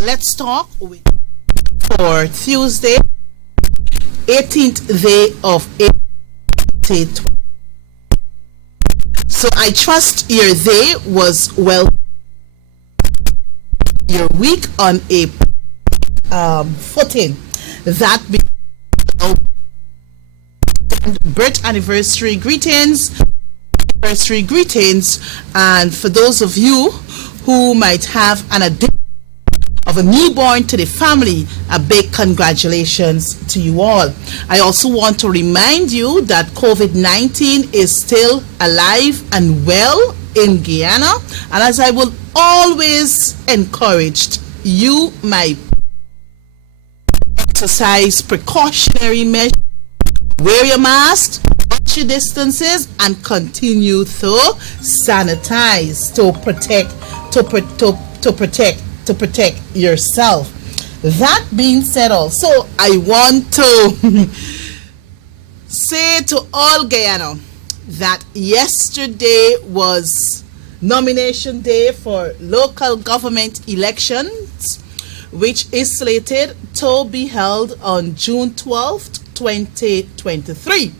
let's talk for Tuesday, 18th day of April. So I trust your day was well, your week on a footing. That birth anniversary greetings, and for those of you who might have an addition of a newborn to the family, a big congratulations to you all. I also want to remind you that COVID-19 is still alive and well in Guyana, and as I will always encourage you, my exercise precautionary measures, wear your mask, watch your distances, and continue to sanitize to protect yourself. That being said, also I want to say to all Guyana that yesterday was nomination day for local government elections, which is slated to be held on June 12th, 2023.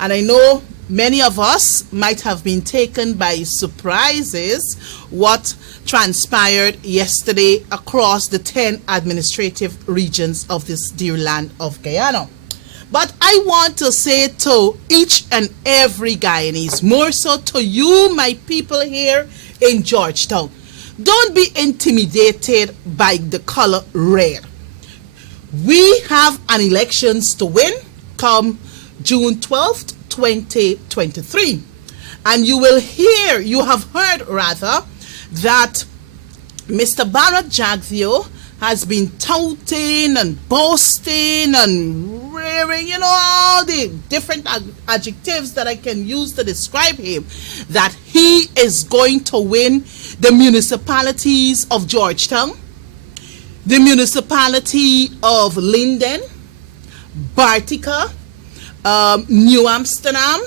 And I know many of us might have been taken by surprises what transpired yesterday across the 10 administrative regions of this dear land of Guyana. But I want to say to each and every Guyanese, more so to you, my people here in Georgetown, don't be intimidated by the color red. We have an elections to win come June 12th, 2023. And you have heard that Mr. Barrett Jagdeo has been touting and boasting and rearing, all the different adjectives that I can use to describe him, that he is going to win the municipalities of Georgetown, the municipality of Linden, Bartica, New Amsterdam.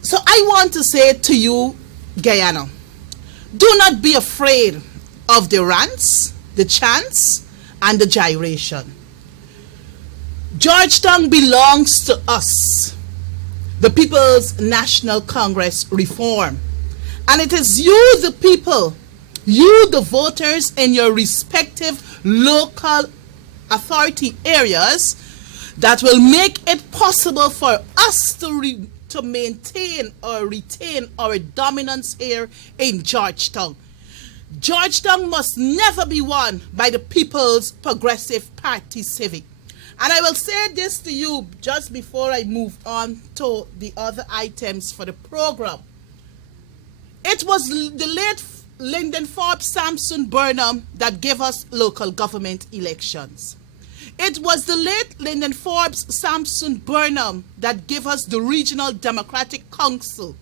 So I want to say to you, Guyana, do not be afraid of the rants, the chants, and the gyration. Georgetown belongs to us, the People's National Congress Reform. And it is you, the people, you, the voters in your respective local authority areas, that will make it possible for us to maintain or retain our dominance here in Georgetown. Georgetown must never be won by the People's Progressive Party Civic. And I will say this to you just before I move on to the other items for the program. It was the late Lyndon Forbes Sampson Burnham that gave us local government elections. It was the late Lyndon Forbes Sampson Burnham that gave us the Regional Democratic Council.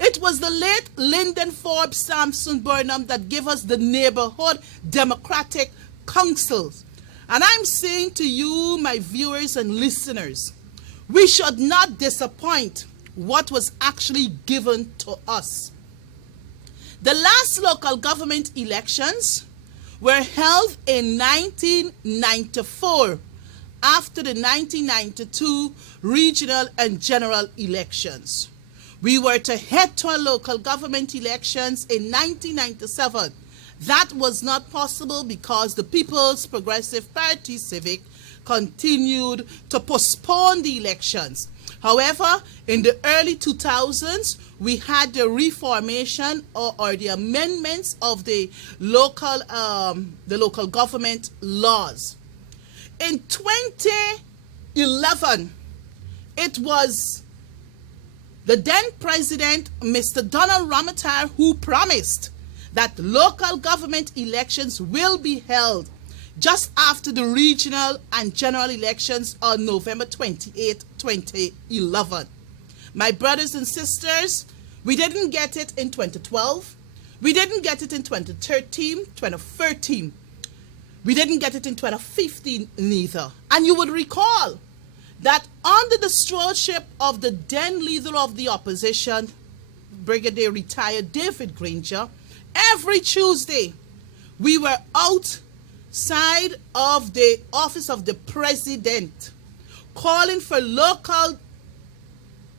It was the late Lyndon Forbes Sampson Burnham that gave us the Neighborhood Democratic Councils. And I'm saying to you, my viewers and listeners, we should not disappoint what was actually given to us. The last local government elections were held in 1994 after the 1992 regional and general elections. We were to head to our local government elections in 1997. That was not possible because the People's Progressive Party Civic continued to postpone the elections. However, in the early 2000s, we had the reformation or the amendments of the local government laws. In 2011, it was the then president, Mr. Donald Ramotar, who promised that local government elections will be held just after the regional and general elections on November 28, 2011. My brothers and sisters, we didn't get it in 2012. We didn't get it in 2013, 2013. We didn't get it in 2015 neither. And you would recall that under the stewardship of the then leader of the opposition, Brigadier retired David Granger, every Tuesday We were outside of the office of the president calling for local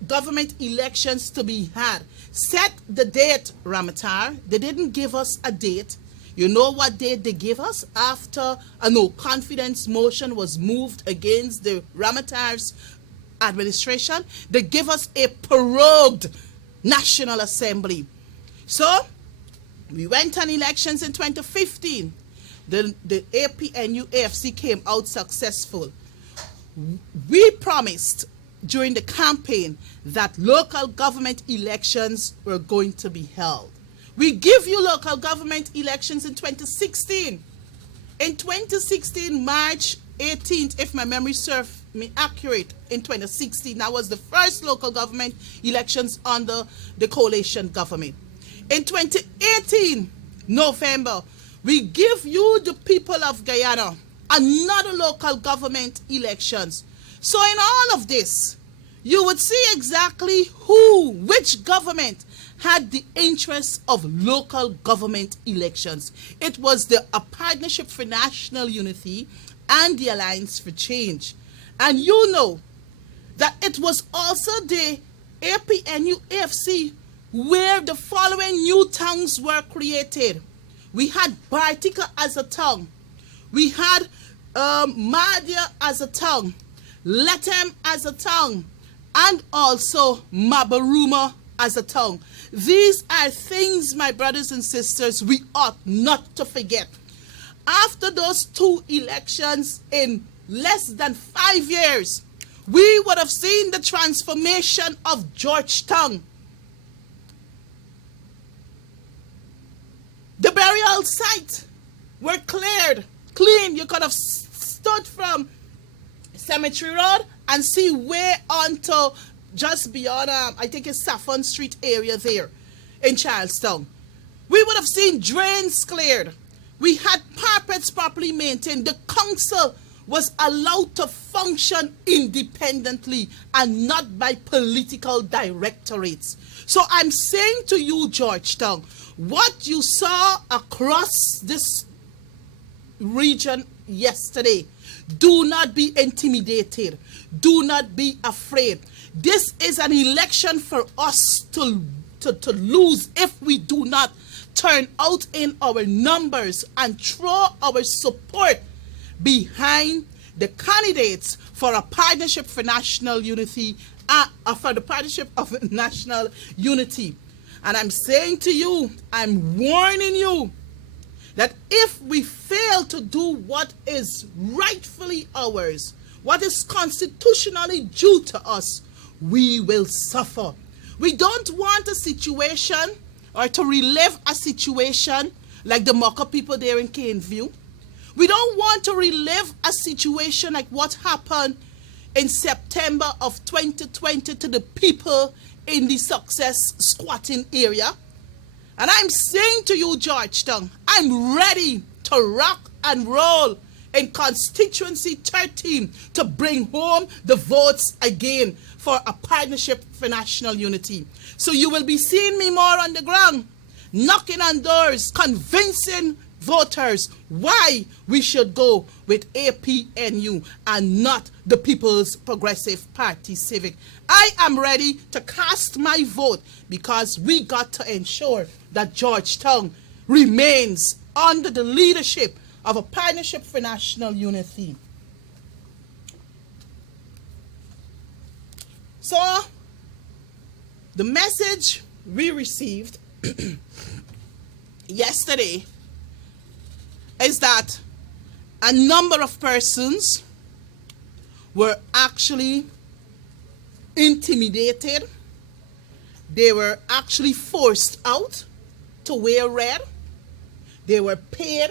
government elections to be had. Set the date, Ramatar. They didn't give us a date. You know what date they gave us? After a no confidence motion was moved against the Ramatar's administration, they gave us a prorogued National Assembly. So we went on elections in 2015. The APNU AFC came out successful. We promised during the campaign that local government elections were going to be held. We give you local government elections in 2016. In 2016, March 18th, if my memory serves me accurate, in 2016, that was the first local government elections under the coalition government. In 2018, November, we give you, the people of Guyana, another local government elections. So in all of this, you would see exactly which government had the interests of local government elections. It was a Partnership for National Unity and the Alliance for Change. And you know that it was also the APNU AFC where the following new tongues were created. We had Bartika as a tongue. We had Madhya as a tongue. Letem as a tongue. And also Mabaruma as a tongue. These are things, my brothers and sisters, we ought not to forget. After those two elections in less than 5 years, we would have seen the transformation of Georgetown. The burial site were clean. You could have stood from Cemetery Road and see way onto just beyond, I think it's Saffron Street area there in Charlestown. We would have seen drains cleared. We had carpets properly maintained. The council was allowed to function independently and not by political directorates. So I'm saying to you, Georgetown, what you saw across this region yesterday, do not be intimidated. Do not be afraid. This is an election for us to lose if we do not turn out in our numbers and throw our support behind the candidates for a Partnership for National Unity, for the Partnership of National Unity. And I'm saying to you, I'm warning you, that if we fail to do what is rightfully ours, what is constitutionally due to us, we will suffer. We don't want a situation or to relive a situation like the Mocha people there in Caneview. We don't want to relive a situation like what happened in September of 2020 to the people in the Success squatting area. And I'm saying to you, Georgetown, I'm ready to rock and roll in constituency 13 to bring home the votes again for a Partnership for National Unity. So you will be seeing me more on the ground, knocking on doors, convincing voters why we should go with APNU and not the People's Progressive Party Civic. I am ready to cast my vote because we got to ensure that Georgetown remains under the leadership of a Partnership for National Unity. So, the message we received yesterday is that a number of persons were actually intimidated. They were actually forced out to wear red. They were paid.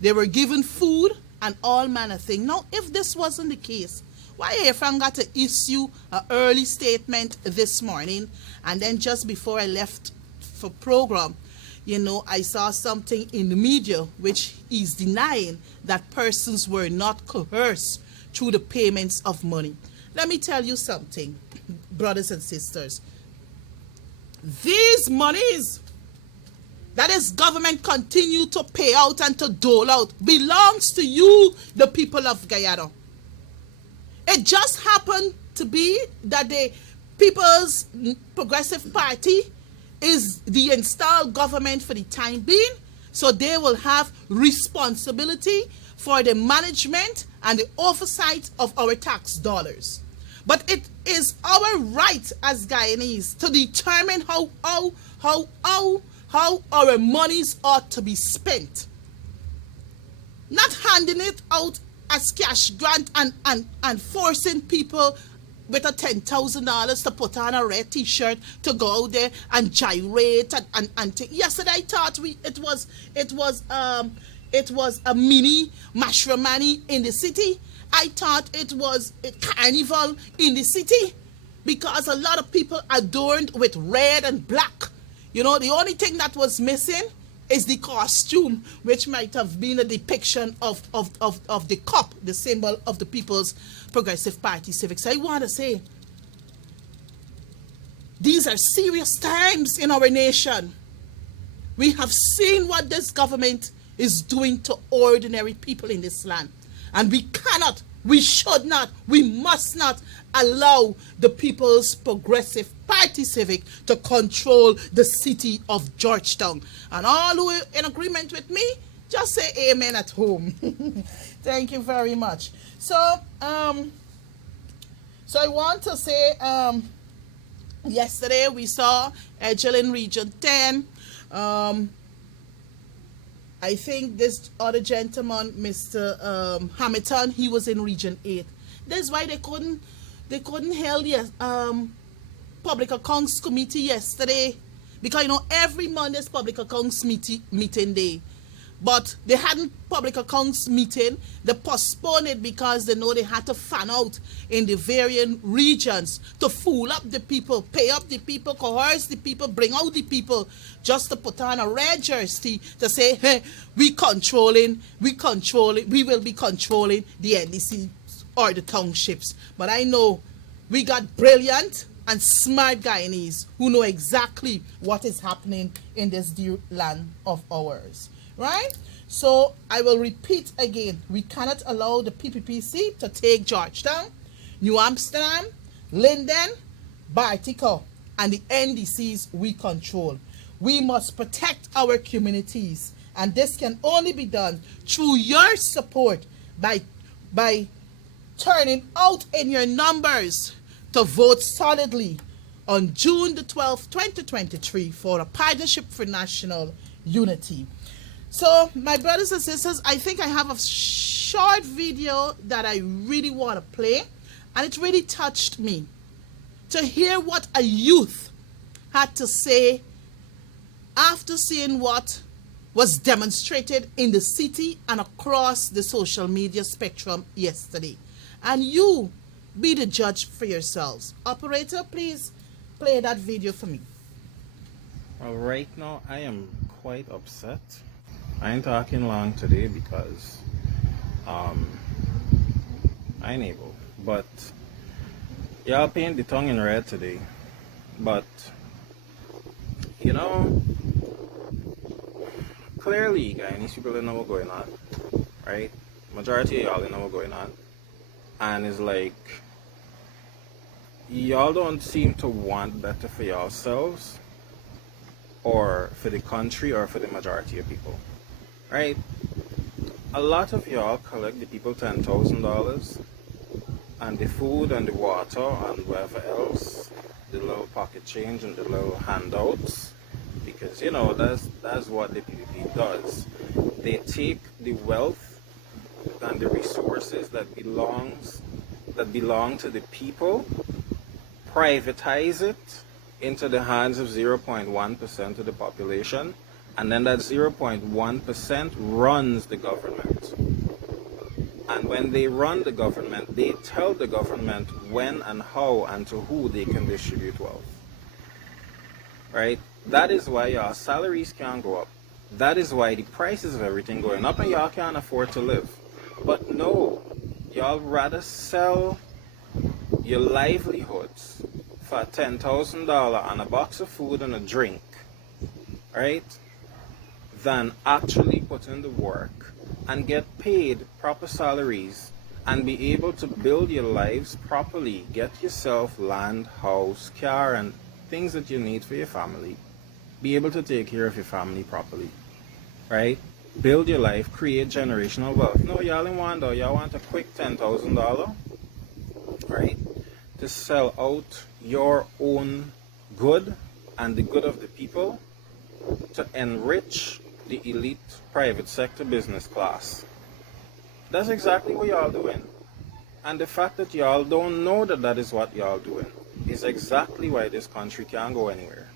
They were given food and all manner of things. Now, if this wasn't the case, why AFRAN got to issue an early statement this morning, and then just before I left for program, I saw something in the media which is denying that persons were not coerced through the payments of money. Let me tell you something, brothers and sisters. These monies that is government continue to pay out and to dole out belongs to you, the people of Guyana. It just happened to be that the People's Progressive Party is the installed government for the time being, so they will have responsibility for the management and the oversight of our tax dollars. But it is our right as Guyanese to determine how our monies ought to be spent. Not handing it out as cash grant and forcing people with a $10,000 to put on a red t-shirt to go out there and gyrate and take. Yesterday I thought it was a mini Mashramani in the city. I thought it was a carnival in the city because a lot of people adorned with red and black. You know, the only thing that was missing is the costume, which might have been a depiction of the cup, the symbol of the People's Progressive Party Civics. I want to say, these are serious times in our nation. We have seen what this government is doing to ordinary people in this land. And we cannot, we should not, we must not allow the People's Progressive Party Civic to control the city of Georgetown. And all who are in agreement with me, just say amen at home. Thank you very much. So I want to say, yesterday we saw Edgell in Region 10. I think this other gentleman, Mr. Hamilton, he was in Region 8. That's why they couldn't hold the Public Accounts Committee yesterday, because you know every Monday is Public Accounts meeting day. But they hadn't Public Accounts meeting. They postponed it because they know they had to fan out in the varying regions to fool up the people, pay up the people, coerce the people, bring out the people, just to put on a red jersey to say, hey, we will be controlling the NDC or the townships. But I know we got brilliant and smart Guyanese who know exactly what is happening in this dear land of ours. Right? So I will repeat again, we cannot allow the PPPC to take Georgetown, New Amsterdam, Linden, Bartico, and the NDCs we control. We must protect our communities, and this can only be done through your support by turning out in your numbers to vote solidly on June the 12th, 2023 for a Partnership for National Unity. So, my brothers and sisters, I think I have a short video that I really want to play, and it really touched me to hear what a youth had to say after seeing what was demonstrated in the city and across the social media spectrum yesterday. And you be the judge for yourselves. Operator, please play that video for me. Well, right now I am quite upset. I ain't talking long today because I ain't able. But y'all paint the tongue in red today. But you know, clearly Guyanese people don't know what's going on. Right? Majority of y'all don't know what's going on. And it's like y'all don't seem to want better for yourselves or for the country or for the majority of people. Right? A lot of y'all collect the people $10,000 and the food and the water and whatever else, the little pocket change and the little handouts, because you know that's what the PPP does. They take the wealth and the resources that belong to the people, privatize it into the hands of 0.1% of the population, and then that 0.1% runs the government. And when they run the government, they tell the government when and how and to who they can distribute wealth. Right? That is why y'all salaries can't go up. That is why the prices of everything going up and y'all can't afford to live. But no, y'all rather sell your livelihoods for $10,000 on a box of food and a drink. Right? than actually put in the work and get paid proper salaries and be able to build your lives properly, get yourself land, house, car, and things that you need for your family, be able to take care of your family properly, right? Build your life, create generational wealth. No, y'all in wonder, y'all want a quick $10,000, right? To sell out your own good and the good of the people to enrich the elite private sector business class. That's exactly what y'all doing. And the fact that y'all don't know that that is what y'all doing is exactly why this country can't go anywhere.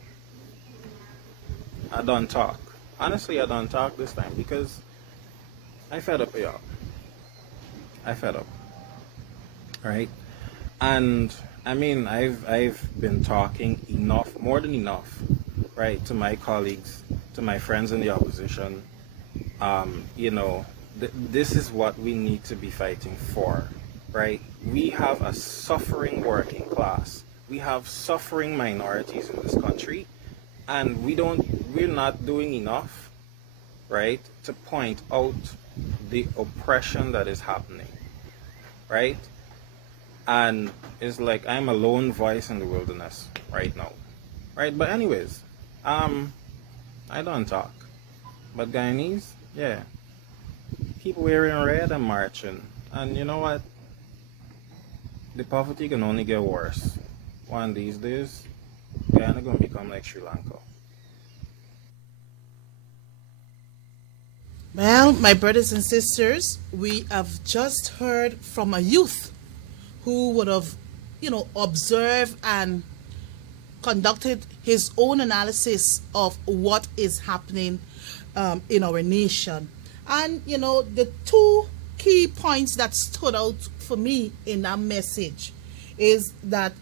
I don't talk. Honestly, I don't talk this time because I fed up with y'all. I fed up. Right? And I mean, I've been talking enough, more than enough, right, to my colleagues, to my friends in the opposition. This is what we need to be fighting for, right? We have a suffering working class. We have suffering minorities in this country, and we're not doing enough, right, to point out the oppression that is happening, right? And it's like I'm a lone voice in the wilderness right now, right? But anyways, I don't talk, but Guyanese, yeah, keep wearing red and marching. And you know what? The poverty can only get worse. One of these days, Guyana gonna become like Sri Lanka. Well, my brothers and sisters, we have just heard from a youth who would have, observed and conducted his own analysis of what is happening in our nation. And, the two key points that stood out for me in that message is that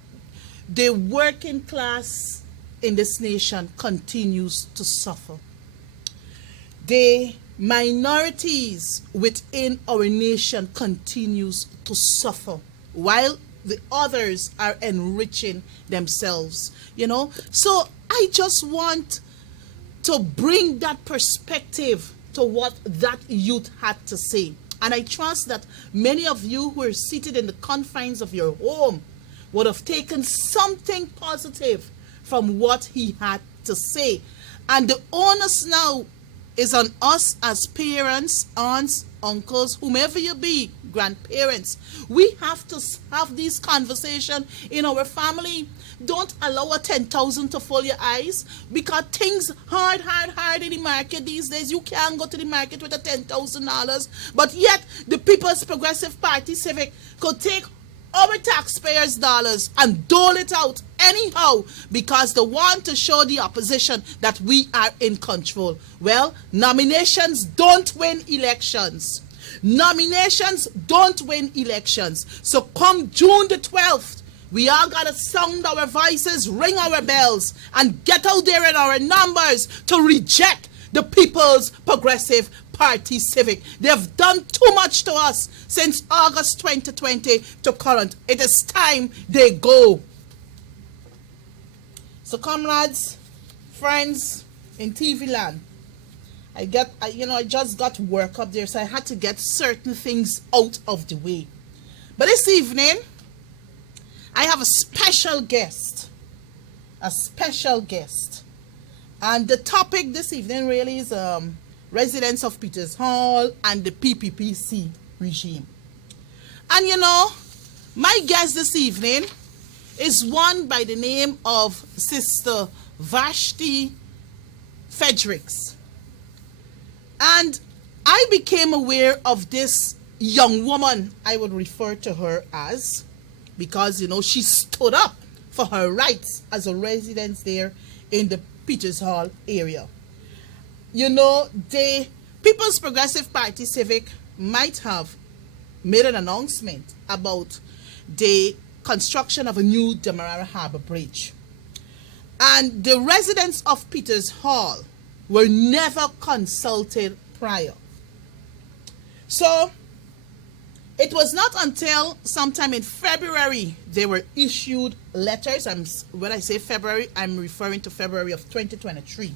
the working class in this nation continues to suffer. The minorities within our nation continues to suffer while the others are enriching themselves, So I just want to bring that perspective to what that youth had to say. And I trust that many of you who are seated in the confines of your home would have taken something positive from what he had to say. And the onus now is on us as parents, aunts, uncles, whomever you be, grandparents. We have to have these conversations in our family. Don't allow a 10,000 to fool your eyes, because things hard in the market these days. You can't go to the market with a $10,000, but yet the People's Progressive Party Civic could take our taxpayers' dollars and dole it out anyhow because they want to show the opposition that we are in control. Well, nominations don't win elections. Nominations don't win elections. So come June the 12th, we all got to sound our voices, ring our bells, and get out there in our numbers to reject the People's Progressive Party Civic. They've done too much to us since August 2020 to current. It is time they go. So comrades, friends in TV land, I just got work up there, so I had to get certain things out of the way. But this evening, I have a special guest. And the topic this evening really is residents of Peters Hall and the PPPC regime. And my guest this evening is one by the name of Sister Vashti Fredericks. And I became aware of this young woman, I would refer to her as, because, she stood up for her rights as a resident there in the Peters Hall area. The People's Progressive Party Civic might have made an announcement about the construction of a new Demerara Harbor Bridge. And the residents of Peters Hall were never consulted prior. So it was not until sometime in February they were issued letters. When I say February, I'm referring to February of 2023.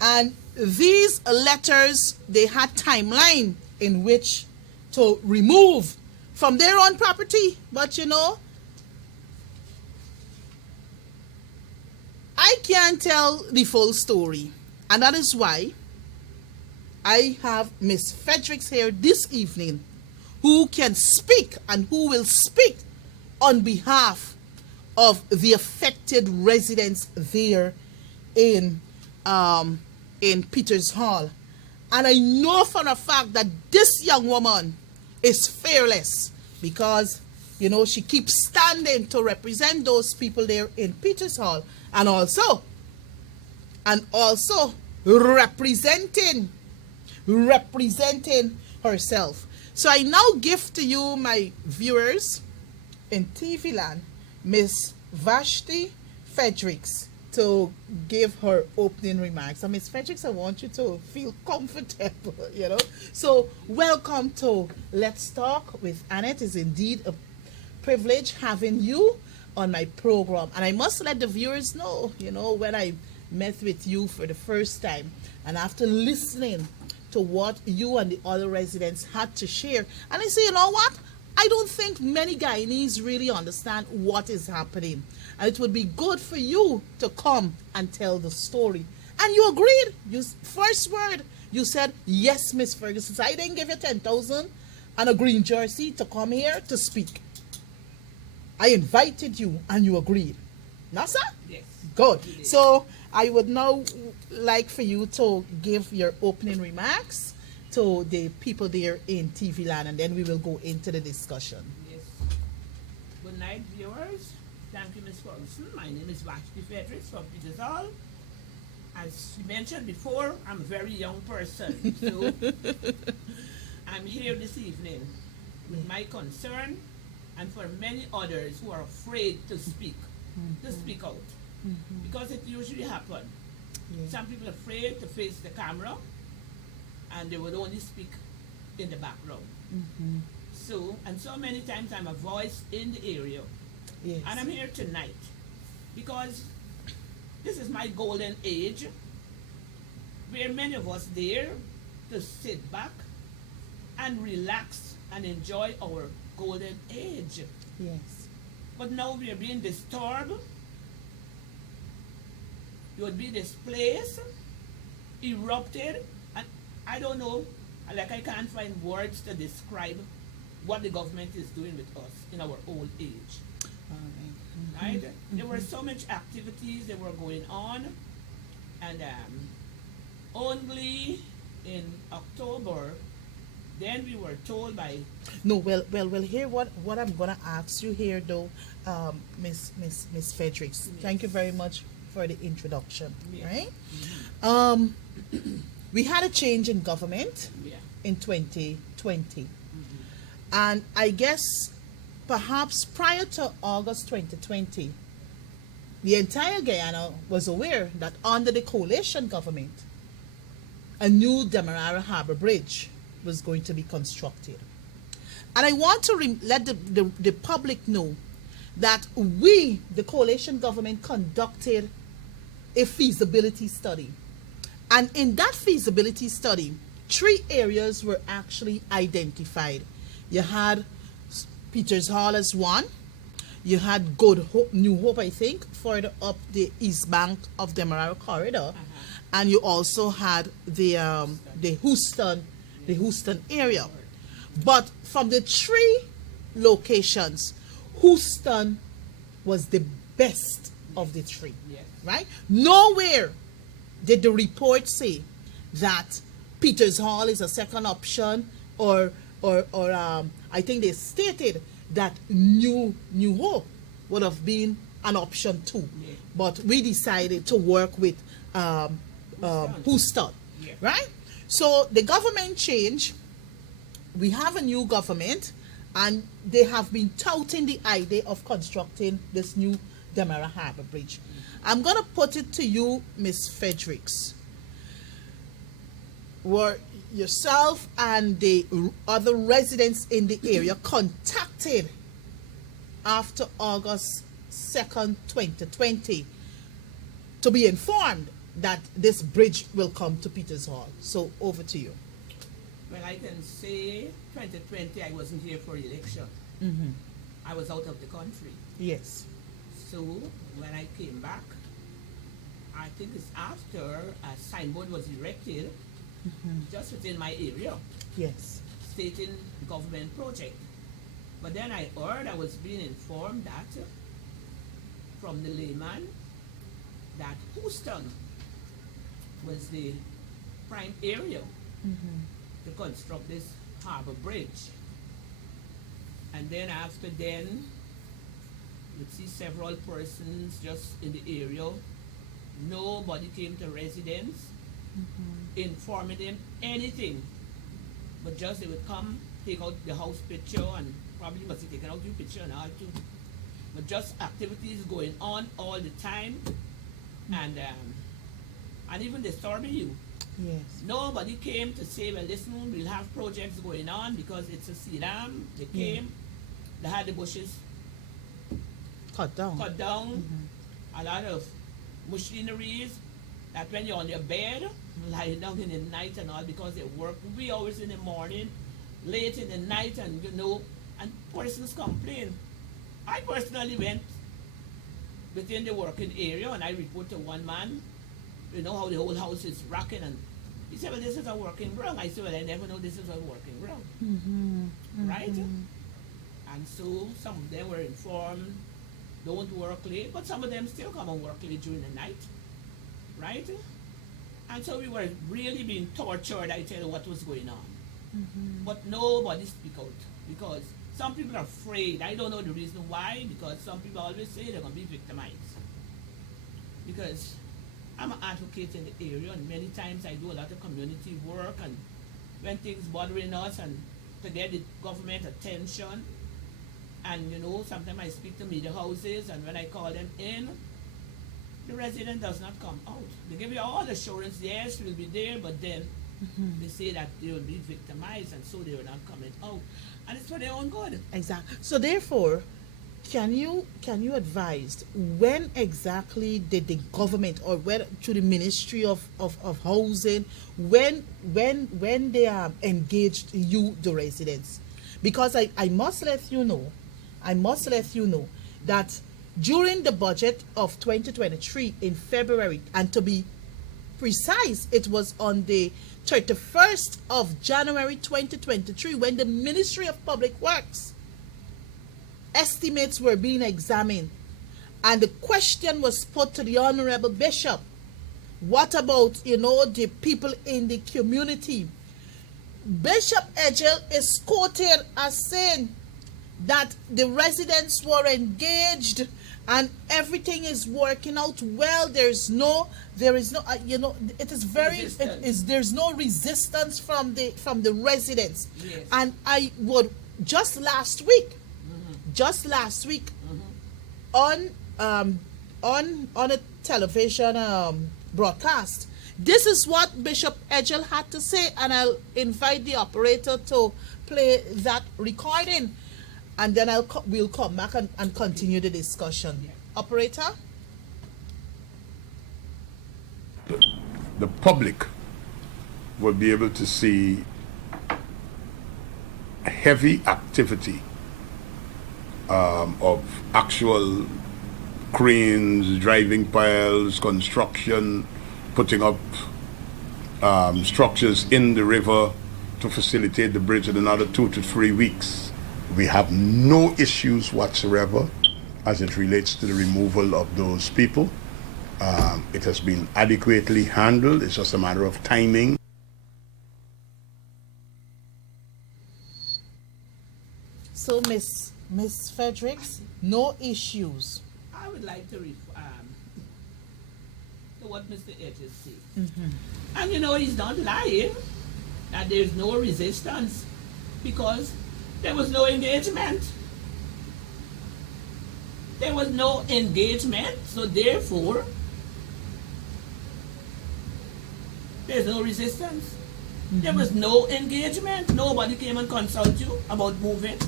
And these letters, they had timeline in which to remove from their own property. But you know, I can't tell the full story. And that is why I have Miss Fredericks here this evening, who can speak and who will speak on behalf of the affected residents there in Peters Hall. And I know for a fact that this young woman is fearless because, you know, she keeps standing to represent those people there in Peters Hall, and also representing herself. So I now give to you, my viewers in TV land, Miss Vashti Fredericks, to give her opening remarks. So Miss Fredericks, I want you to feel comfortable, you know. So welcome to Let's Talk with Annette. It's indeed a privilege having you on my program. And I must let the viewers know, you know, when I met with you for the first time, and after listening to what you and the other residents had to share, and I say, you know what? I don't think many Guyanese really understand what is happening. And it would be good for you to come and tell the story. And you agreed. You first word, you said, yes, Miss Ferguson. I didn't give you 10,000 and a green jersey to come here to speak. I invited you and you agreed. Now, sir? Yes. Good. So I would now like for you to give your opening remarks to the people there in TV land, and then we will go into the discussion. Yes. Good night, viewers. Thank you, Ms. Ferguson. My name is Vashti Fredericks from Peters Hall. As she mentioned before, I'm a very young person, so I'm here this evening with my concern, and for many others who are afraid to speak, out, because it usually happens. Yeah. Some Some people are afraid to face the camera, and they would only speak in the background. So many times I'm a voice in the area. Yes. And I'm here tonight because this is my golden age, where many of us there to sit back and relax and enjoy our golden age. Yes. But now we are being disturbed. You would be displaced, erupted, and I don't know, like I can't find words to describe what the government is doing with us in our old age. Right? There were so much activities that were going on, and only in October, then we were told by No, well. Here, what I'm gonna ask you here, though, Miss Fredericks. Yes. Thank you very much for the introduction. Yes. Right? We had a change in government yeah. in 2020, and I guess perhaps prior to August 2020, the entire Guyana was aware that under the coalition government, a new Demerara Harbour Bridge was going to be constructed. And I want to let the public know that we, the coalition government, conducted a feasibility study. And in that feasibility study, 3 areas were actually identified. You had Peters Hall as one. You had New Hope, I think, further up the east bank of the Demerara corridor, and you also had the Houston area. But from the 3 locations, Houston was the best of the 3. Yes. Right? Nowhere did the report say that Peters Hall is a second option, or I think they stated that New Hope would have been an option too. Yeah. But we decided to work with Houston. Yeah. Right? So the government changed. We have a new government, and they have been touting the idea of constructing this new Demerara Harbour Bridge. I'm going to put it to you, Miss Fredericks. Were yourself and the other residents in the area contacted after August 2nd, 2020 to be informed that this bridge will come to Peters Hall. So over to you. Well, I can say 2020 I wasn't here for election. Mm-hmm. I was out of the country. Yes. So when I came back, I think it's after a signboard was erected just within my area Yes. stating government project. But then I heard, I was being informed that from the layman that Houston was the prime area to construct this harbor bridge. And then after then, you'd see several persons just in the area. Nobody came to residence, informing them anything. But just they would come, take out the house picture, and probably must have taken out your picture and all too. But just activities going on all the time, and even disturbing you. Yes. Nobody came to say, well, listen, we'll have projects going on because it's a CDAM. They came, they had the bushes Cut down. a lot of machineries that when you're on your bed, lying down in the night and all, because they work wee hours in the morning, late in the night, and and persons complain. I personally went within the working area and I report to one man, how the whole house is rocking, and he said, well, this is a working ground. I said, well, I never know this is a working ground. Right? And so some of them were informed, don't work late, but some of them still come and work late during the night. Right? And so we were really being tortured, I tell you what was going on. But nobody speak out because some people are afraid. I don't know the reason why, because some people always say they're going to be victimized. Because I'm an advocate in the area, and many times I do a lot of community work, and when things bothering us and to get the government attention, and sometimes I speak to media houses, and when I call them in, the resident does not come out. They give you all assurance, yes, we'll be there, but then they say that they will be victimized, and so they are not coming out. And it's for their own good. Exactly. So therefore, can you advise when exactly did the government or to the Ministry of Housing when they are engaged you the residents? Because I must let you know that during the budget of 2023 in February, and to be precise, it was on the 31st of January 2023 when the Ministry of Public Works estimates were being examined, and the question was put to the Honorable Bishop, what about the people in the community? Bishop Edgel is quoted as saying that the residents were engaged and everything is working out well. There is no it is very there's no resistance from the residents. Yes. And I would just last week on a television broadcast, this is what Bishop Edgel had to say, and I'll invite the operator to play that recording, and then we'll come back and continue the discussion. Yeah. Operator? The public will be able to see heavy activity of actual cranes, driving piles, construction, putting up structures in the river to facilitate the bridge in another 2 to 3 weeks. We have no issues whatsoever as it relates to the removal of those people. It has been adequately handled. It's just a matter of timing. So, Miss Fredericks, no issues. I would like to what Mr. Edges said. And he's not lying that there's no resistance because there was no engagement. There was no engagement, so therefore there's no resistance. There was no engagement. Nobody came and consulted you about moving.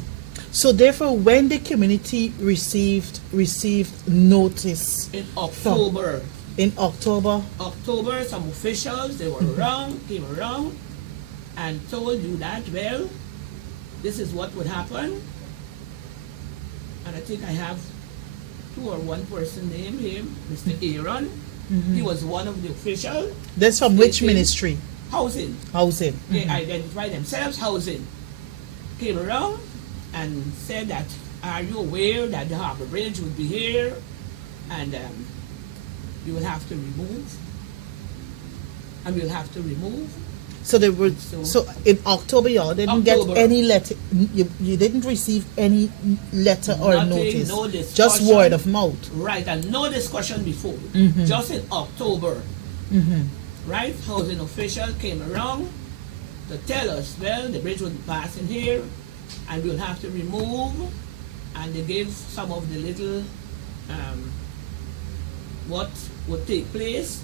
So therefore, when the community received notice In October, In October. October, some officials, they were came around and told you that, well, this is what would happen. And I think I have two or one person named him, Mr. Aaron. He was one of the officials. That's from which ministry? Housing. Housing. They identify themselves housing. Came around and said that, are you aware that the Harbor Bridge would be here and you will have to remove? And we'll have to remove. So they were so in October y'all didn't get October. any letter. You didn't receive any letter or Nothing, notice. no discussion. Just word of mouth. Right, and no discussion before. Just in October. Right, housing official came around to tell us, well, the bridge will be passing here and we'll have to remove, and they gave some of the little what would take place.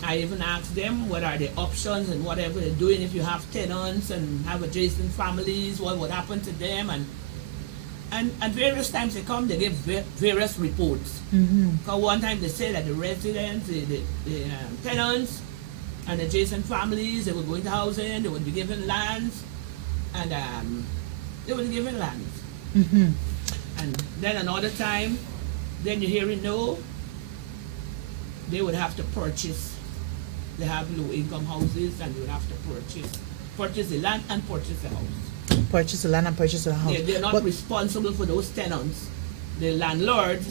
I even asked them what are the options and whatever they're doing if you have tenants and have adjacent families, what would happen to them, and at various times they come, they give various reports. Because one time they said that the residents, the tenants and adjacent families, they would go into housing, they would be given lands, and they would be given lands. And then another time, then you're hearing no, they would have to purchase. They have low income houses and they would have to purchase the land and purchase the house. Purchase the land and purchase the house. They're not responsible for those tenants. The landlords,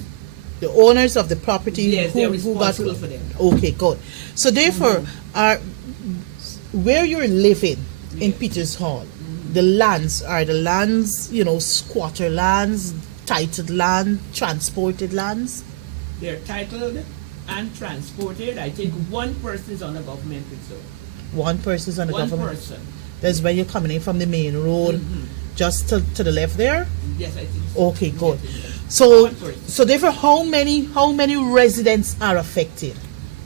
the owners of the property, yes, they're who got responsible for them. Okay, good. So therefore, are where you're living in Peters Hall, the lands are the lands, squatter lands, titled land, transported lands. They're titled and transported. I think one person is on a government reserve. One person is on the One government. person. That's where you're coming in from the main road, just to the left there. Yes, I think so. Okay, good. Yes, So, one person. so therefore, how many residents are affected?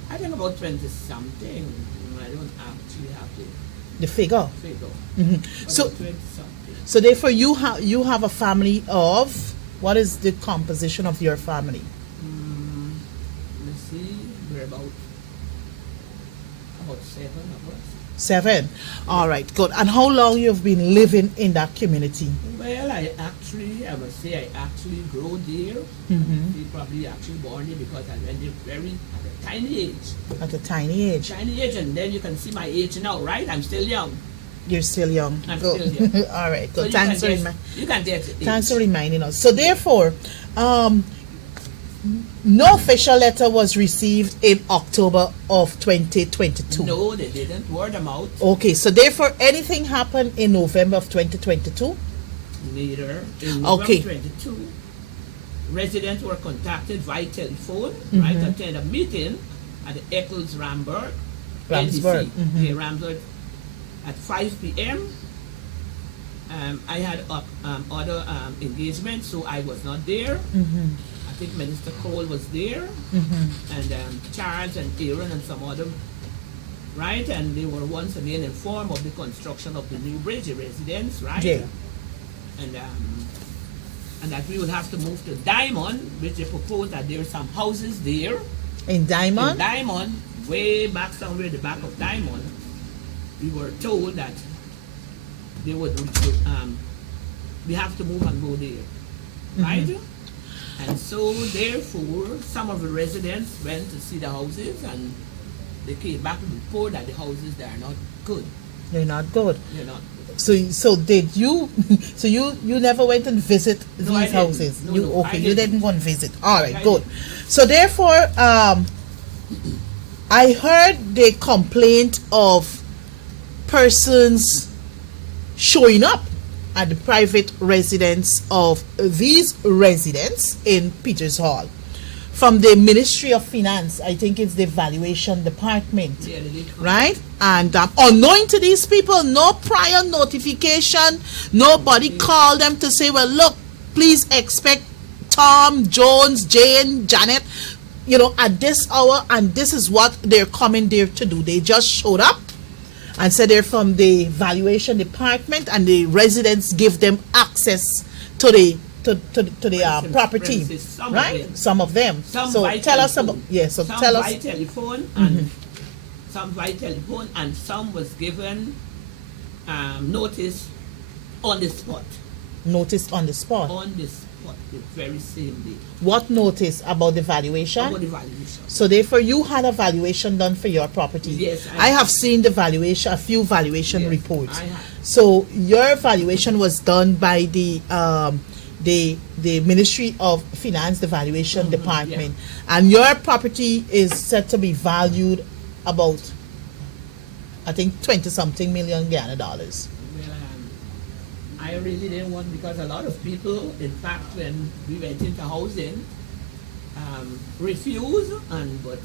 I think about 20 something. I don't actually have to The figure. figure. So, About 20 something. so therefore, you have a family of what is the composition of your family? Let's see, we're about 7 of us. 7. All right, good. And how long you've been living in that community? Well, I must say I actually grew there. We probably actually born there because I went there at a tiny age. At a tiny age. Tiny age, and then you can see my age now, right? I'm still young. You're still young. I'm Good. still young. All right, So good. you can get it. Thanks for reminding us. So therefore, no official letter was received in October of 2022. No, they didn't. Word them out. Okay, so therefore, anything happened in November of 2022? Later, in Okay. November 22, residents were contacted via telephone, right, to attend a meeting at the Eccles Ramsburg. Ramsburg. NDC. Yeah, Ramsburg at 5 p.m. I had other engagements, so I was not there. I think Minister Cole was there, and Charles and Aaron and some other, right? And they were once again informed of the construction of the new bridge, the residents, right? Yeah. And that we would have to move to Diamond, which they proposed that there are some houses there. In Diamond? In Diamond, way back somewhere at the back of Diamond, we were told that they would, we have to move and go there, right? And so therefore, some of the residents went to see the houses and they came back and reported that the houses, they are not good. They're not good. They're not good. So did you? So you never went and visit No, I these didn't. houses? No, you no, okay? I You didn't. didn't go and visit. All right, I good. didn't. So therefore, I heard the complaint of persons showing up at the private residence of these residents in Peters Hall from the Ministry of Finance. I think it's the valuation department. Yeah, they did. Right? And unknowing to these people, no prior notification, nobody called them to say, well, look, please expect Tom, Jones, Jane, Janet, at this hour, and this is what they're coming there to do. They just showed up and said they're from the valuation department, and the residents give them access to the to the property, premises, some of right? them. Some of them. Some So by tell us telephone. about, yeah, so Some tell by us. telephone and some by telephone, and some was given notice on the spot. Notice on the spot. On the spot, the very same day. What notice about the valuation? About the valuation. So therefore you had a valuation done for your property. Yes, I have seen the valuation, a few valuation Yes, reports. I have. So your valuation was done by the Ministry of Finance, the valuation department, and your property is said to be valued about, I think, 20-something million Ghana dollars. Well, I really didn't want, because a lot of people, in fact, when we went into housing, refused, but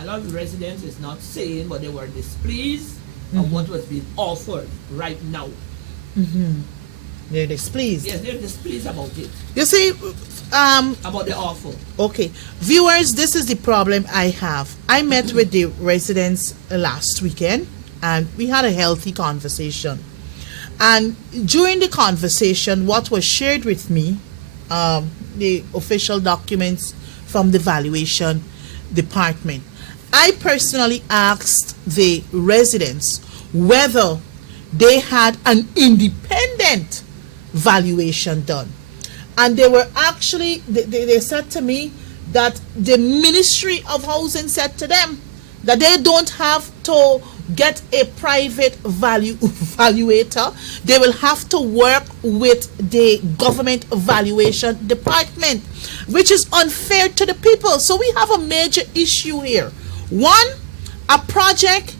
a lot of the residents is not saying, but they were displeased of what was being offered right now. They're displeased. Yes, they're displeased about it, You see, about the offer. okay, viewers, this is the problem I have. I met with the residents last weekend, and we had a healthy conversation. And during the conversation, what was shared with me, the official documents from the valuation department, I personally asked the residents whether they had an independent valuation done. And they were actually, they said to me that the Ministry of Housing said to them that they don't have to get a private valuator. They will have to work with the government valuation department, which is unfair to the people. So we have a major issue here. One, a project,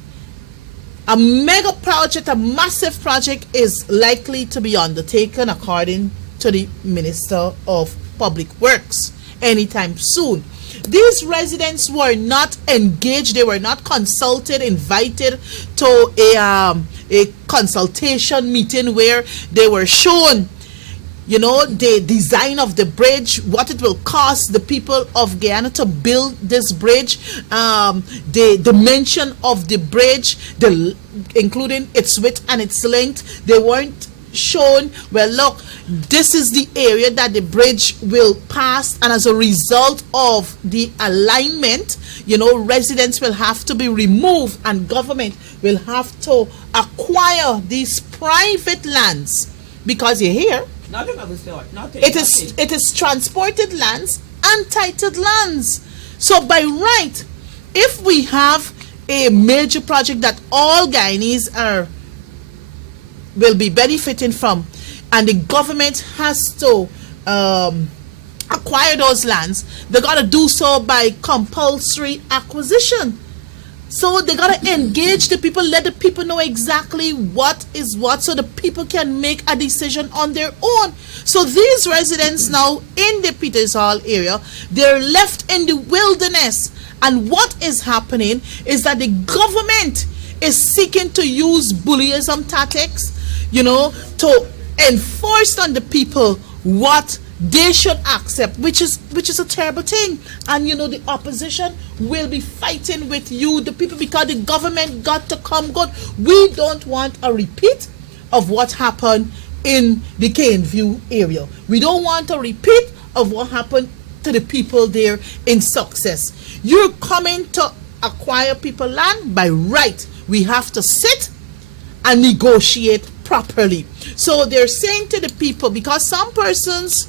a mega project, a massive project is likely to be undertaken according to the Minister of Public Works anytime soon. These residents were not engaged, they were not consulted, invited to a consultation meeting where they were shown, you know, the design of the bridge, what it will cost the people of Guyana to build this bridge, the dimension of the bridge, including its width and its length. They weren't shown, well, look, this is the area that the bridge will pass, and as a result of the alignment, you know, residents will have to be removed and government will have to acquire these private lands, because you hear Nothing of the sort. Nothing. it is transported lands and titled lands. So by right, if we have a major project that all Guyanese will be benefiting from, and the government has to acquire those lands, they got to do so by compulsory acquisition. So they got to engage the people, let the people know exactly what is what, so the people can make a decision on their own. So these residents now in the Peters Hall area, they're left in the wilderness. And what is happening is that the government is seeking to use bullyism tactics, you know, to enforce on the people what they should accept, which is a terrible thing. And you know, the opposition will be fighting with you, the people, because the government got to come good. We don't want a repeat of what happened in the Caneview area. We don't want a repeat of what happened to the people there in Success. You're coming to acquire people land by right. We have to sit and negotiate properly. So they're saying to the people, because some persons,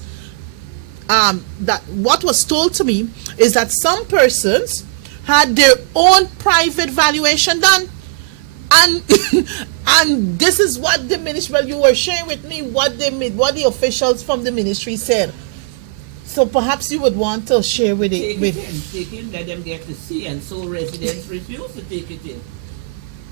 that what was told to me is that some persons had their own private valuation done, and and this is what the ministry, well, you were sharing with me what the officials from the ministry said. So perhaps you would want to share with it. Take in, let them get to see, and so residents refuse to take it in.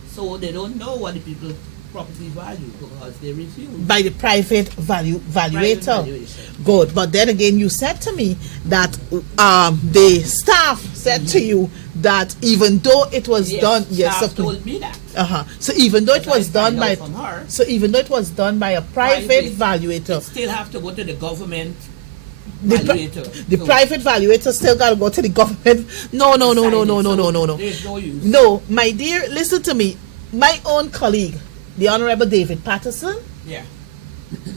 So they don't know what the people property value, because they refuse. By the private valuator. Valuation. Good. But then again, you said to me that the staff said to you that even though it was done, Staff told me that. So even though it was done by, from her, so even though it was done by a private valuator, it still have to go to the government the valuator. private valuator still got to go to the government. No. There's no use. No, my dear, listen to me. My own colleague, the Honorable David Patterson, Yeah.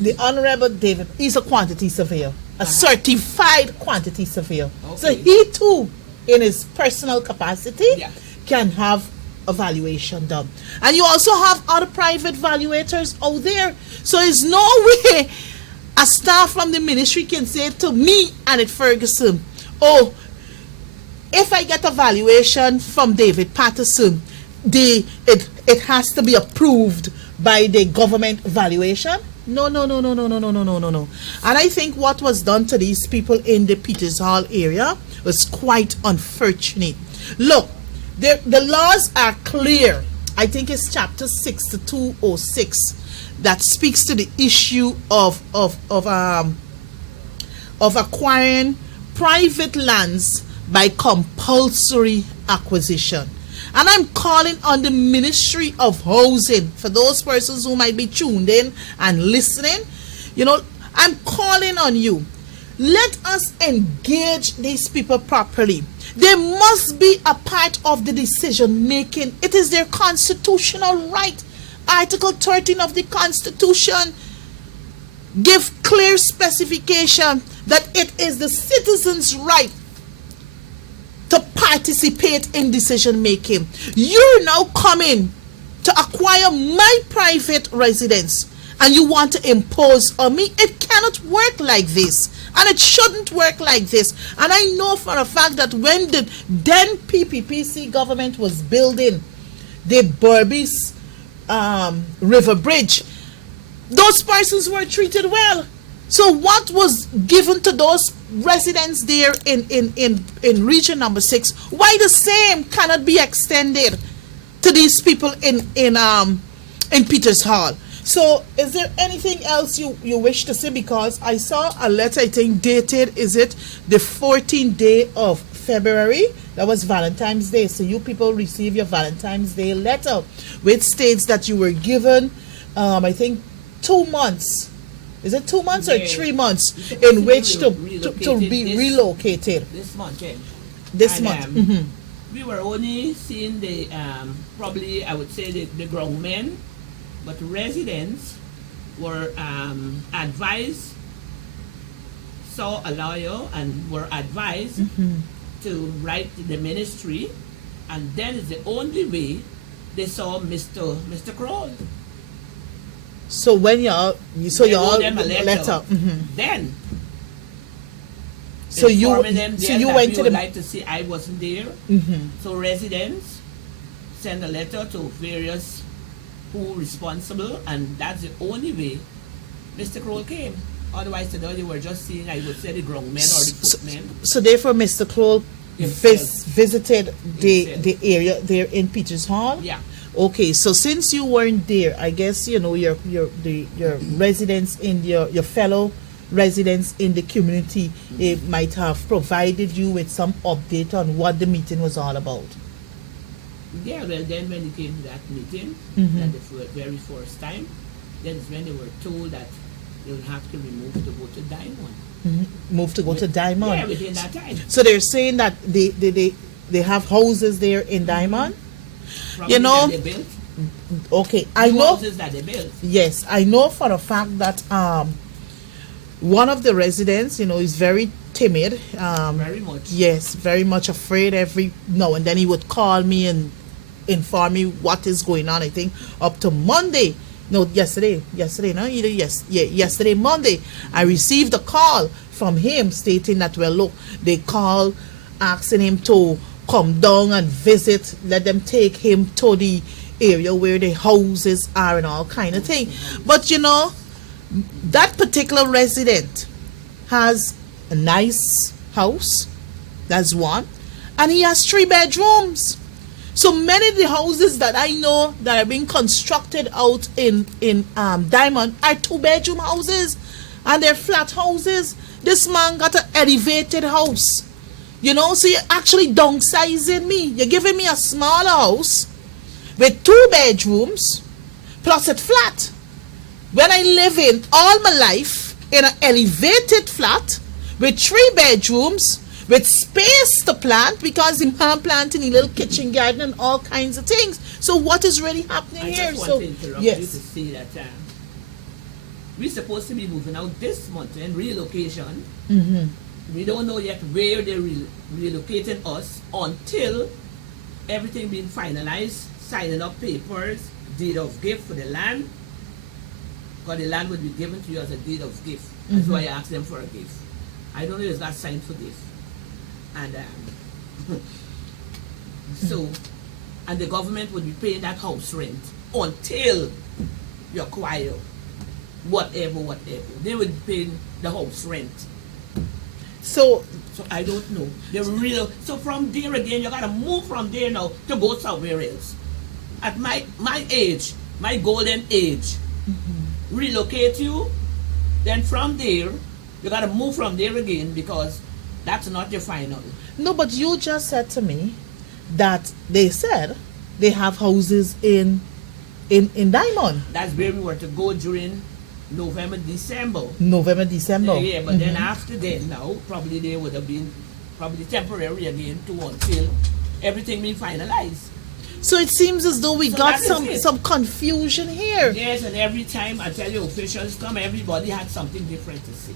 the Honorable David, he's a quantity surveyor, a certified quantity surveyor. So Okay. he too, in his personal capacity, Yeah. can have a valuation done. And you also have other private valuators out there. So there's no way a staff from the ministry can say to me, Annette Ferguson, oh, if I get a valuation from David Patterson, it has to be approved by the government valuation. No. And I think what was done to these people in the Peters Hall area was quite unfortunate. Look, the laws are clear. I think it's chapter 6206 that speaks to the issue of acquiring private lands by compulsory acquisition. And I'm calling on the Ministry of Housing, for those persons who might be tuned in and listening, I'm calling on you. Let us engage these people properly. They must be a part of the decision making. It is their constitutional right. Article 13 of the Constitution give clear specification that it is the citizens' right to participate in decision making. You're now coming to acquire my private residence and you want to impose on me. It cannot work like this, and it shouldn't work like this. And I know for a fact that when the then PPPC government was building the Berbice River Bridge, those persons were treated well. So what was given to those residents there in region number 6, why the same cannot be extended to these people in Peters Hall? So is there anything else you wish to say? Because I saw a letter, I think dated, is it the 14th day of February? That was Valentine's Day. So you people receive your Valentine's Day letter, which states that you were given, I think, 2 months. Is it 2 months or 3 months in which to be relocated? This month, yeah. This And, month. We were only seeing the, probably I would say the grown men, but residents were advised, saw a lawyer and were advised to write to the ministry, and then it's the only way they saw Mr. Kroll. So when y'all wrote them a letter. Mhm. Then So you informing them so then you that went we to would the like to see I wasn't there. So residents send a letter to various who responsible, and that's the only way Mr. Kroll came. Otherwise, today you were just seeing, I would say, the grown men or the footmen. So therefore Mr. Kroll Himself. visited Himself. the area there in Peters Hall. Yeah. Okay, so since you weren't there, I guess your residents in your fellow residents in the community might have provided you with some update on what the meeting was all about. Yeah, well, then when it came to that meeting, that the very first time, then is when they were told that they would have to remove to go to Diamond. Move to go to Diamond. Yeah, within that time. So they're saying that they have houses there in Diamond. Probably You know, that they built. Okay, I New know. houses that they built. Yes, I know for a fact that one of the residents, is very timid. Very much. Yes, very much afraid every now and then he would call me and inform me what is going on. I think up to Monday. No, yesterday, no, yesterday, Monday, I received a call from him stating that, well, look, they call asking him to come down and visit, let them take him to the area where the houses are and all kind of thing. But that particular resident has a nice house, that's one, and he has 3 bedrooms. So many of the houses that I know that are being constructed out in Diamond are 2-bedroom houses, and they're flat houses. This man got an elevated house, so you're actually downsizing me. You're giving me a smaller house with 2 bedrooms plus it's flat, when I live in all my life in an elevated flat with 3 bedrooms with space to plant, because the man planting a little kitchen garden and all kinds of things. So what is really happening I here? just So want to interrupt you to yes, say that we're supposed to be moving out this month in relocation. Mm-hmm. We don't know yet where they're relocating us until everything being finalized, signing up papers, deed of gift for the land. Because the land would be given to you as a deed of gift. That's why I asked them for a gift. I don't know if that's signed for gift. And so, and the government would be paying that house rent until you acquire whatever. They would be paying the house rent. So So I don't know. So from there again, you gotta move from there now to go somewhere else. At my age, my golden age, relocate you. Then from there, you gotta move from there again because that's not your final. no, but you just said to me that they said they have houses in Diamond. That's where we were to go during November, December. December. Yeah, but then after then now, probably they would have been probably temporary again to until everything being finalized. So it seems as though we So got that is it. some confusion here. Yes, and every time I tell you officials come, everybody had something different to say.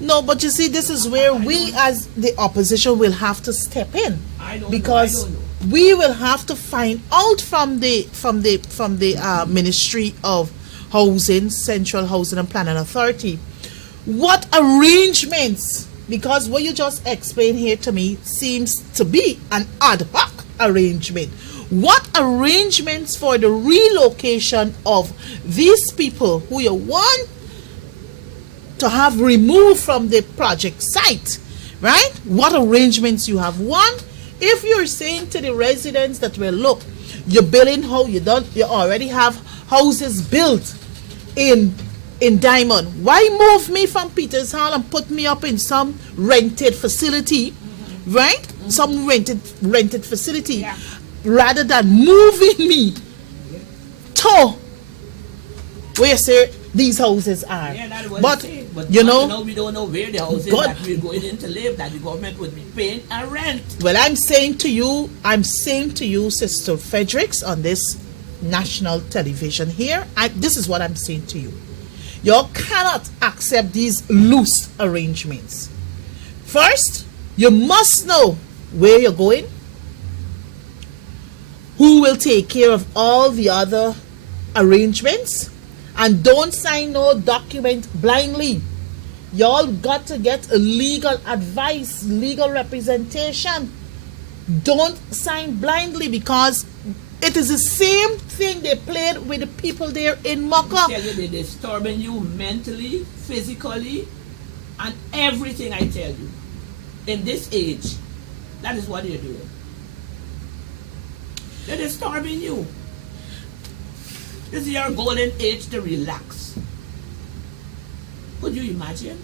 No, but you see, this is where we as the opposition will have to step in. I don't Because know. we will have to find out from the Ministry of Housing, Central Housing and Planning Authority, what arrangements, because what you just explained here to me seems to be an ad hoc arrangement. What arrangements for the relocation of these people who you want to have removed from the project site, right? What arrangements you have? One, if you're saying to the residents that, well, look, you're building how you already have houses built in Diamond. Why move me from Peters Hall and put me up in some rented facility, right? Some rented facility, Yeah. rather than moving me to where you say these houses are. Yeah, that's what But it say. But you now know, we don't know where the houses God- that we're going in to live, that the government would be paying a rent. well, I'm saying to you, Sister Fredericks, on this national television here, this is what I'm saying to you. You cannot accept these loose arrangements. First, you must know where you're going, who will take care of all the other arrangements, and don't sign no document blindly. Y'all got to get a legal advice, legal representation. Don't sign blindly, because it is the same thing they played with the people there in I Mocha. tell you, they're disturbing you mentally, physically, and everything. I tell you, in this age, that is what they're doing. They're disturbing you. This is your golden age to relax. Could you imagine?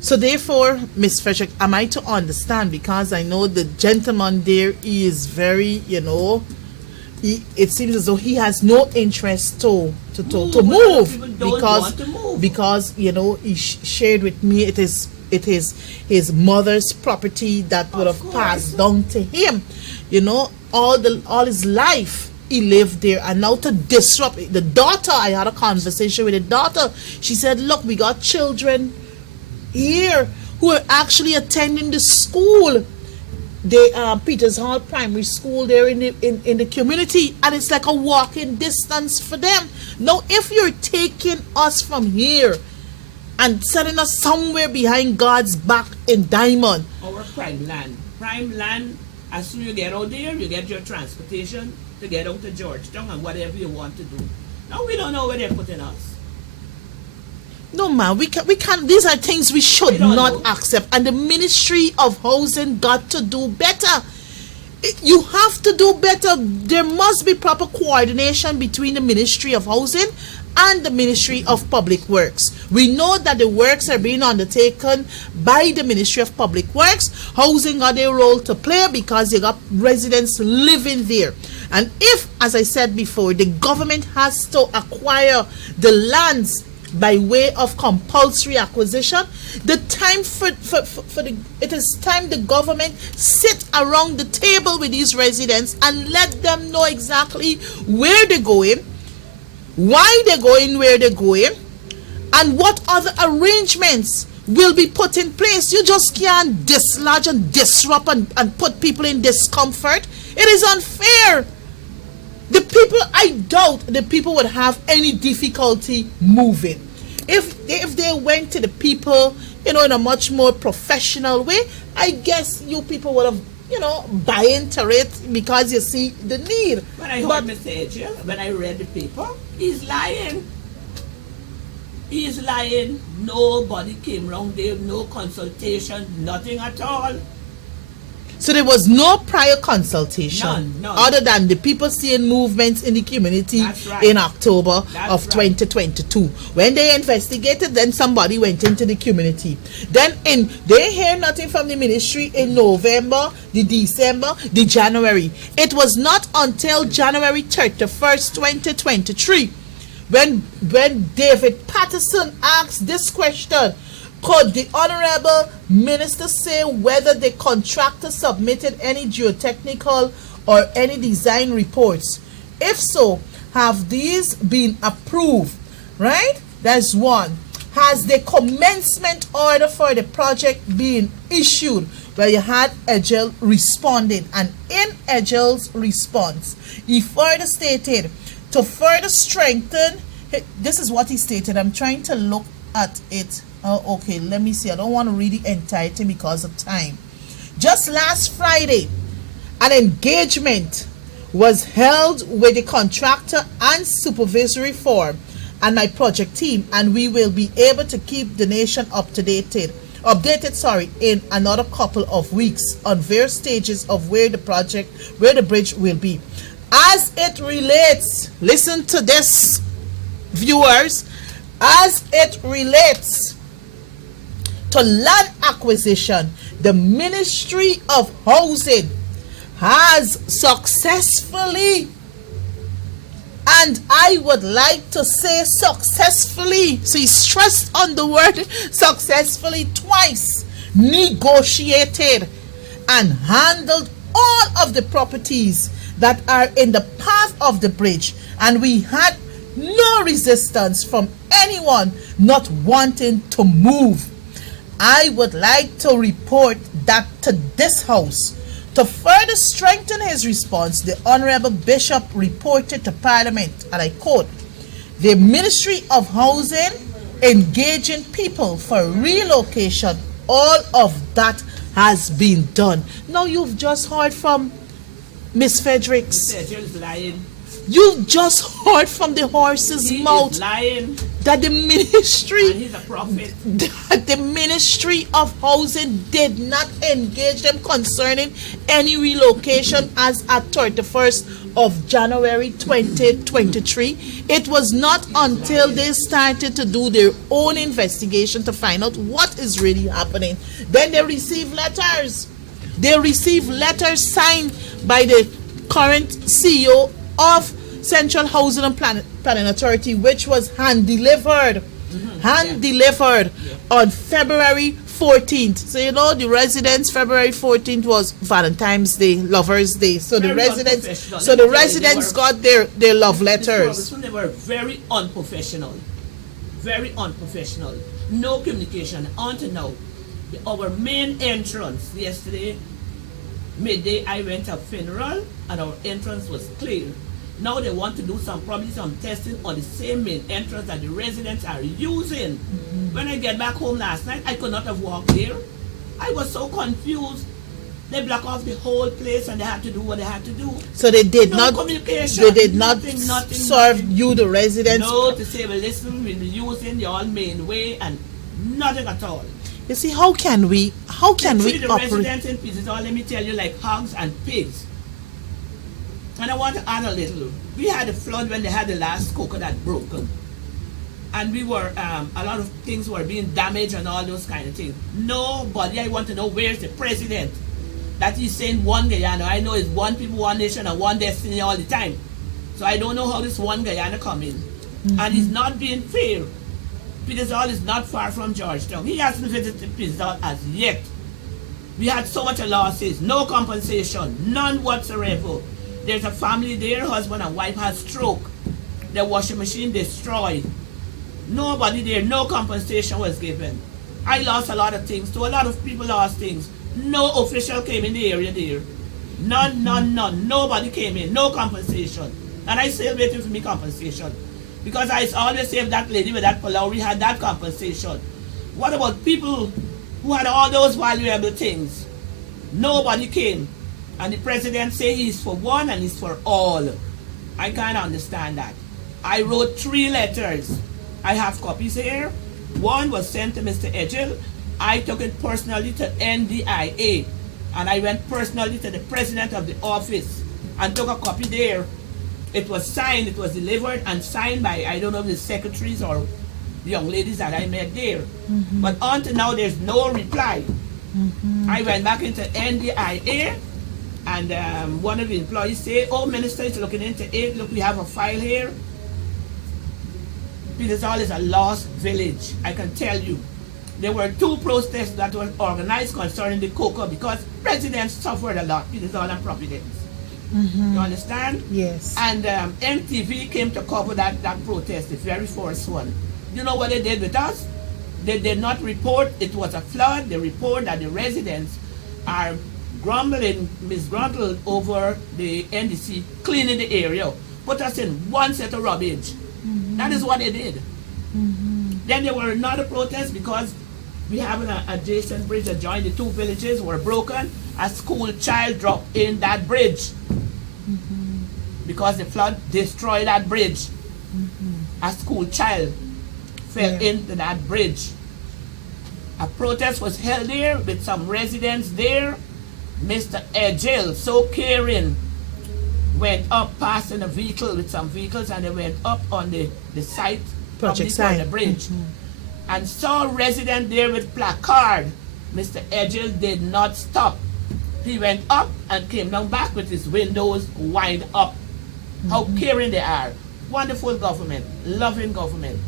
So therefore, Miss Frederick, am I to understand, because I know the gentleman there is very, it seems as though he has no interest to Move. move, People don't want to move. because he shared with me it is his mother's property that would Of have course. passed down to him, all his life. He lived there, and now to disrupt the daughter. I had a conversation with the daughter. She said, look, we got children here who are actually attending the school, the Peters Hall Primary School there in the community, and it's like a walking distance for them. Now, if you're taking us from here and sending us somewhere behind God's back in Diamond, Our prime land, as soon as you get out there, you get your transportation to get out to Georgetown and whatever you want to do. Now we don't know where they're putting us. no man, we can't. These are things we should We don't not know. accept, and the Ministry of Housing got to do better. You have to do better. There must be proper coordination between the Ministry of Housing and the Ministry of Public Works. We know that the works are being undertaken by the Ministry of Public Works. Housing got a role to play because you got residents living there. And if, as I said before, the government has to acquire the lands by way of compulsory acquisition, it is time the government sit around the table with these residents and let them know exactly where they're going, why they're going where they're going, and what other arrangements will be put in place. You just can't dislodge and disrupt and put people in discomfort. It is unfair. The people, I doubt the people would have any difficulty moving. If they went to the people, in a much more professional way, I guess you people would have, buy into it because you see the need. When I heard Mr. Edger, when I read the paper, he's lying. He's lying. Nobody came round there, no consultation, nothing at all. So there was no prior consultation, none. Other than the people seeing movements in the community in October of 2022. When they investigated, then somebody went into the community. Then they hear nothing from the ministry in November, the December, the January. It was not until January 31st, 2023, when David Patterson asked this question: could the Honorable Minister say whether the contractor submitted any geotechnical or any design reports? If so, have these been approved? Right? That's one. Has the commencement order for the project been issued? Well, you had Edgel responded, and in Edgel's response, he further stated, to further strengthen, this is what he stated. I'm trying to look at it. Oh, okay, let me see. I don't want to read the entirety because of time. Just last Friday, an engagement was held with the contractor and supervisory firm and my project team, and we will be able to keep the nation updated in another couple of weeks on various stages of where the bridge will be. As it relates, listen to this, viewers, as it relates to land acquisition, the Ministry of Housing has successfully, and I would like to say successfully, so he stressed on the word successfully twice, negotiated and handled all of the properties that are in the path of the bridge, and we had no resistance from anyone not wanting to move. I would like to report that to this House. To further strengthen his response, the Honorable Bishop reported to Parliament, and I quote, the Ministry of Housing engaging people for relocation, all of that has been done. Now you've just heard from Miss Fredericks. Lying. You just heard from the horse's mouth lying. That the ministry, and he's a prophet, that the Ministry of Housing did not engage them concerning any relocation as at 31st of January 2023. It was not until they started to do their own investigation to find out what is really happening. Then they received letters. They received letters signed by the current CEO of Central Housing and Planning Authority, which was hand-delivered on February 14th. So, the residents, February 14th was Valentine's Day, Lover's Day. So the residents got their love letters. They were very unprofessional. Very unprofessional. No communication. Until now, our main entrance yesterday, midday, I went to a funeral, and our entrance was clear. Now they want to do probably some testing on the same main entrance that the residents are using. When I get back home last night, I could not have walked there. I was so confused. They blocked off the whole place and they had to do what they had to do. So they did not communication. They did nothing, serve you, the residents. No, to say, well, listen, we'll be using the all main way, and nothing at all. You see, how can we the operate? Residents in pieces, all let me tell you, like hogs and pigs. And I want to add a little. We had a flood when they had the last coconut broken. And we were, a lot of things were being damaged and all those kind of things. Nobody, I want to know, where's the president? That he's saying one Guyana. I know it's one people, one nation, and one destiny all the time. So I don't know how this one Guyana come in. And he's not being fair. Petersall is not far from Georgetown. He hasn't visited Petersall as yet. We had so much losses, no compensation, none whatsoever. There's a family there, husband and wife has stroke. the washing machine destroyed. Nobody there, no compensation was given. I lost a lot of things, so a lot of people lost things. No official came in the area there. None. Nobody came in, no compensation. And I still waiting for me compensation. Because I always say if that lady with that Palauri had that compensation. What about people who had all those valuable things? Nobody came. And the president say he's for one and he's for all. I can't understand that. I wrote 3 letters. I have copies here. One was sent to Mr. Edgell. I took it personally to NDIA. And I went personally to the president of the office and took a copy there. It was signed, it was delivered and signed by, I don't know, the secretaries or the young ladies that I met there. But until now, there's no reply. I went back into NDIA, and one of the employees said, oh, minister is looking into it. Look, we have a file here. Petersall is a lost village, I can tell you. There were 2 protests that were organized concerning the cocoa because residents suffered a lot, Petersall and Providence. You understand? Yes. And MTV came to cover that protest, the very first one. You know what they did with us? They did not report it was a flood. They report that the residents are misgruntled over the NDC cleaning the area. Put us in one set of rubbish. That is what they did. Then there were another protest because we have an adjacent bridge that joined the 2 villages were broken. A school child dropped in that bridge because the flood destroyed that bridge. A school child fell into that bridge. A protest was held there with some residents there. Mr. Edgell, so caring, went up passing a vehicle with some vehicles, and they went up on the site Project of the bridge and saw a resident there with placard. Mr. Edgell did not stop. He went up and came down back with his windows wide up. How caring they are. Wonderful government, loving government.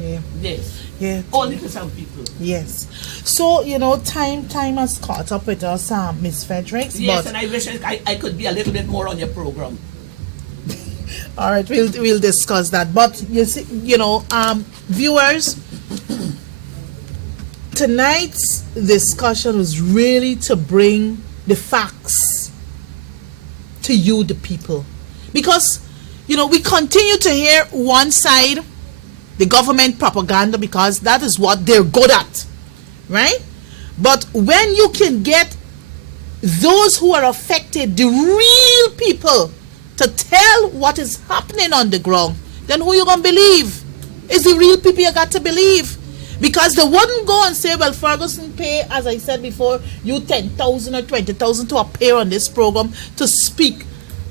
Yeah. Yes. Yeah. Only to some people. Yes. So, you know, time has caught up with us, Miss Fredericks. Yes, but and I wish I could be a little bit more on your program. all right, we'll discuss that. But you see, you know, viewers, tonight's discussion was really to bring the facts to you, the people, because you know we continue to hear one side, the government propaganda, because that is what they're good at, right? But when you can get those who are affected, the real people, to tell what is happening on the ground, then who you gonna believe? It's the real people you got to believe. Because they wouldn't go and say, well, Ferguson pay, as I said before, you 10,000 or 20,000 to appear on this program to speak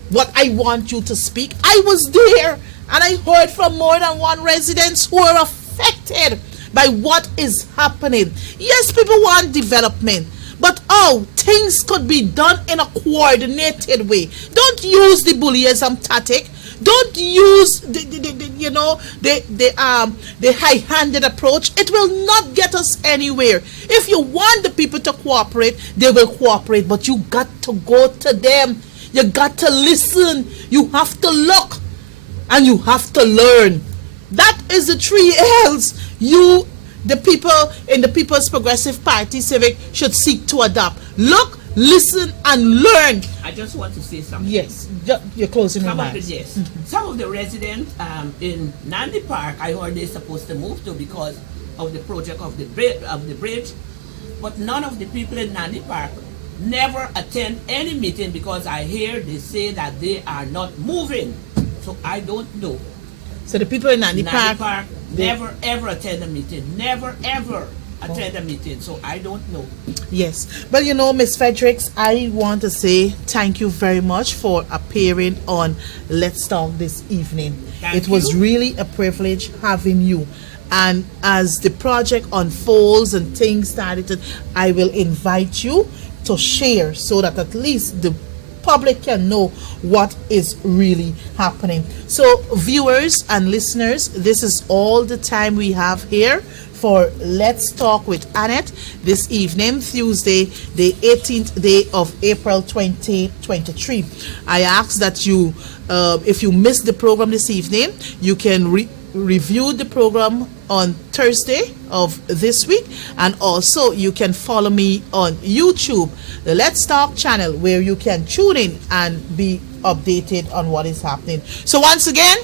what I want you to speak. I was there and I heard from more than one residents who are affected by what is happening. Yes, people want development, but things could be done in a coordinated way. Don't use the bullyism tactic. Don't use the high-handed approach. It will not get us anywhere. If you want the people to cooperate, they will cooperate, but you got to go to them. You got to listen. You have to look, and you have to learn. That is the 3 L's you, the people in the People's Progressive Party Civic, should seek to adopt. Look, listen, and learn. I just want to say something. Yes, your closing remarks. Yes. Some of the residents in Nandi Park, I heard they're supposed to move to because of the project of the bridge. But none of the people in Nandi Park never attend any meeting because I hear they say that they are not moving. So I don't know. So the people in Nandi Park never ever attend a meeting. Never ever attend a meeting. So I don't know. Yes. But you know, Miss Fredericks, I want to say thank you very much for appearing on Let's Talk this evening. It was really a privilege having you. And as the project unfolds and things started, I will invite you to share so that at least the public can know what is really happening. So viewers and listeners, this is all the time we have here for Let's Talk with Annette this evening, Tuesday, the 18th day of April 2023. I ask that you, if you missed the program this evening, you can review the program on Thursday of this week, and also you can follow me on YouTube, the Let's Talk channel, where you can tune in and be updated on what is happening. So once again,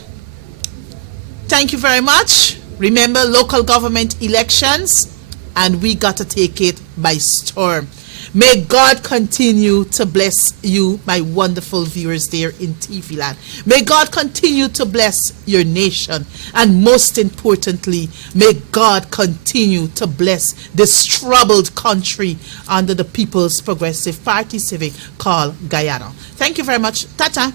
thank you very much. Remember, local government elections, and we got to take it by storm. May God continue to bless you, my wonderful viewers there in TV land. May God continue to bless your nation. And most importantly, may God continue to bless this troubled country under the People's Progressive Party Civic called Guyana. Thank you very much. Tata.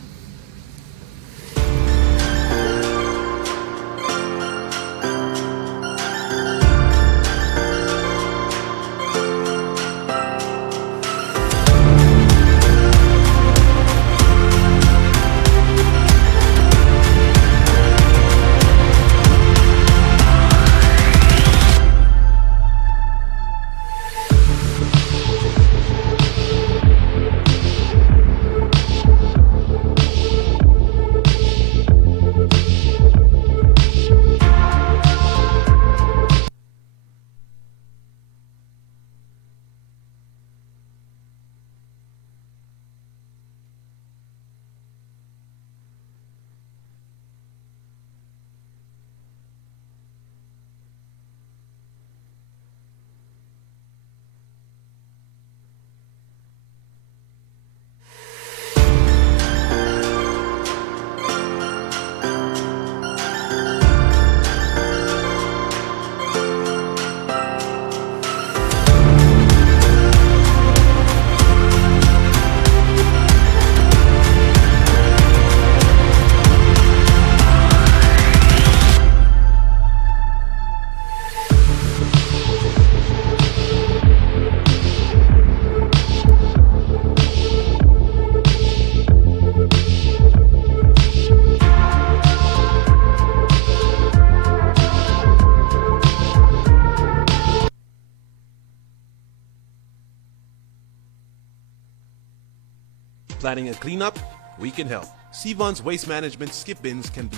Planning a cleanup? We can help. Sevon's Waste Management skip bins can be